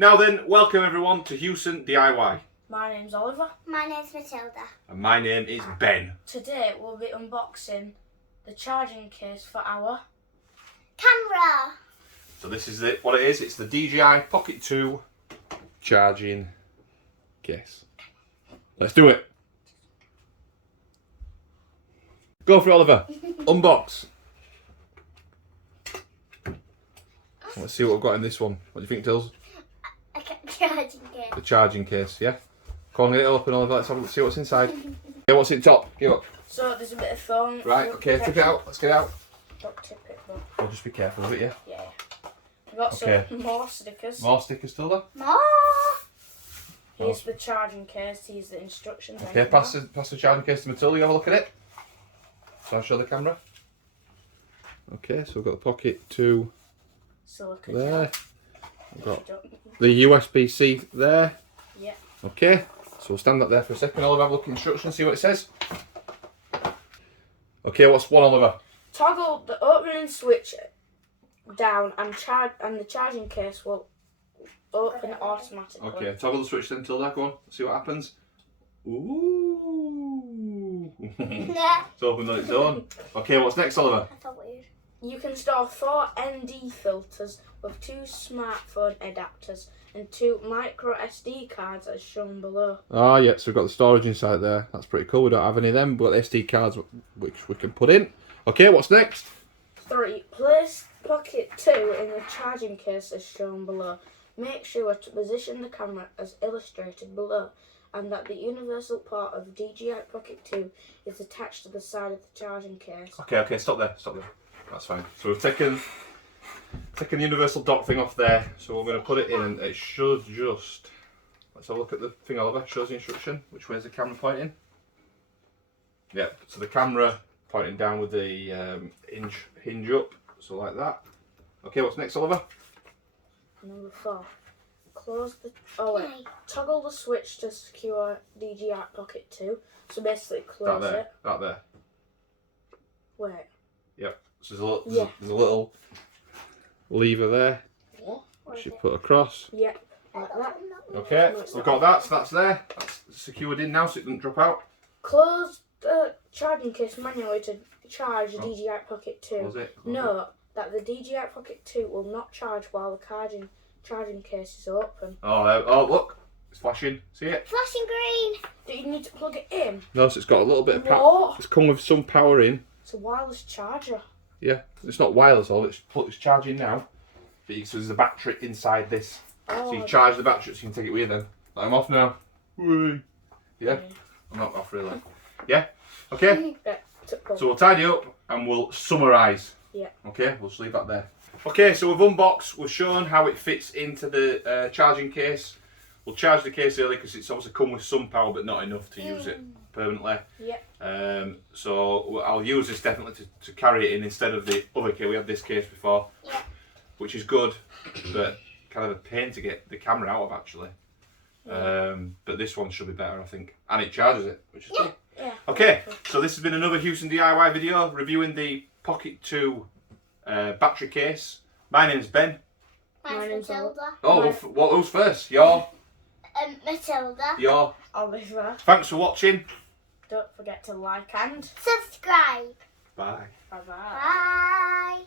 Now then, welcome everyone to Huson DIY. My name's Oliver. My name's Matilda. And my name is Ben. Today we'll be unboxing the charging case for our Camera. So this is what it is. It's the DJI Pocket 2 charging case. Let's do it. Go for it, Oliver. Unbox. Let's see what we've got in this one. What do you think, Tills? A charging case. The charging case, yeah? Come on, get it open, Oliver. Let's have a look, see what's inside. Yeah, what's in top? Give up. So there's a bit of foam. Right, okay, tip it out. Let's get it out. Don't tip it, but Oh, just be careful of it, yeah? yeah. We've got Okay. some more stickers. More stickers still there? More. Here's the charging case. Here's the instructions. Okay, pass the charging case to Matilda. You have a look at it. So I'll show the camera. Okay, so we've got the Pocket 2 Silicon there. gel. We've got the USB-C there. Yeah. Okay, so we'll stand up there for a second. Oliver, have a look at the instructions, see what it says. Okay, what's one, Oliver? Toggle the opening switch down and the charging case will open automatically. Okay, toggle the switch then, Tilda. Go on, see what happens. Ooh. It's opened on its own. Okay, what's next, Oliver? That's so weird. You can store 4 ND filters with 2 smartphone adapters and 2 micro SD cards as shown below. Ah, yeah, so we've got the storage inside there. That's pretty cool. We don't have any of them, but SD cards which we can put in. Okay, what's next? 3. Place Pocket 2 in the charging case as shown below. Make sure to position the camera as illustrated below and that the universal port of DJI Pocket 2 is attached to the side of the charging case. Okay, stop there. That's fine. So we've taken the universal dock thing off there. So we're going to put it in and it should just... Let's have a look at the thing, Oliver. Shows the instruction. Which way is the camera pointing? Yeah, so the camera pointing down with the hinge up. So like that. Okay, what's next, Oliver? Number 4. Close the... Oh wait. Toggle the switch to secure DJI Pocket 2. So basically close it. That there. Wait. Yep. So there's a little lever there. What? Which you put across. Yep. Like that. Okay, we've got that. So that's there. That's secured in now, so it doesn't drop out. Close the charging case manually to charge the DJI Pocket 2. Close it. Note that the DJI Pocket 2 will not charge while the charging case is open. Oh, look, it's flashing. See it? Flashing green. Do you need to plug it in? No, so it's got a little bit of power. What? It's come with some power in. It's a wireless charger. Yeah, it's not wireless, all. It's charging now. So there's a battery inside this. Oh, So you charge the battery, so you can take it with you then. I'm off now. Whee. Yeah, I'm not off really. Yeah. Okay. Yeah, So we'll tidy up and we'll summarise. Yeah. Okay, we'll just leave that there. Okay, so we've unboxed, we've shown how it fits into the charging case. We'll charge the case early because it's obviously come with some power but not enough to use it permanently. Yeah. So I'll use this definitely to carry it in instead of the other case. We had this case before, Yeah. which is good, but kind of a pain to get the camera out of actually. But this one should be better, I think. And it charges it, which is good. Yeah. Okay, so this has been another Huson DIY video reviewing the Pocket 2 battery case. My name's Ben. My name's Matilda. Oh, who's first? Matilda. Oliver. Thanks for watching. Don't forget to like and Subscribe. Bye. bye bye. Bye.